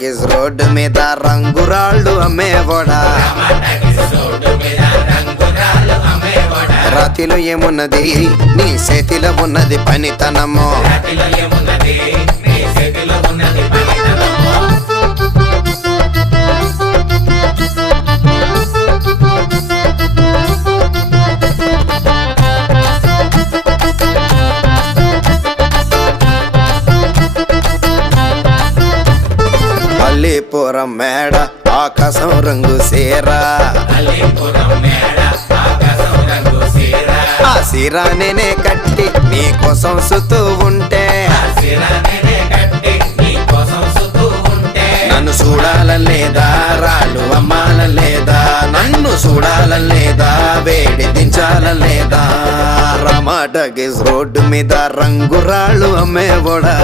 Road మీద రంగురాళ్ళు అమ్మేవాడా, రాతిలో ఏమున్నది నీ చేతిలో ఉన్నది పనితనము. అల్లీపురం మేడ ఆకాశం రంగు సీరా, ఆ సీరా నేనే కట్టి నీ కోసం సుతూ ఉంటే, నన్ను చూడాలలేదా రాళ్ళు అమ్మాలలేదా, నన్ను చూడాలలేదా వేడి దించాలలేదా. రమాటగిస్ రోడ్డు మీద రంగురాళ్ళు అమ్మేవాడా,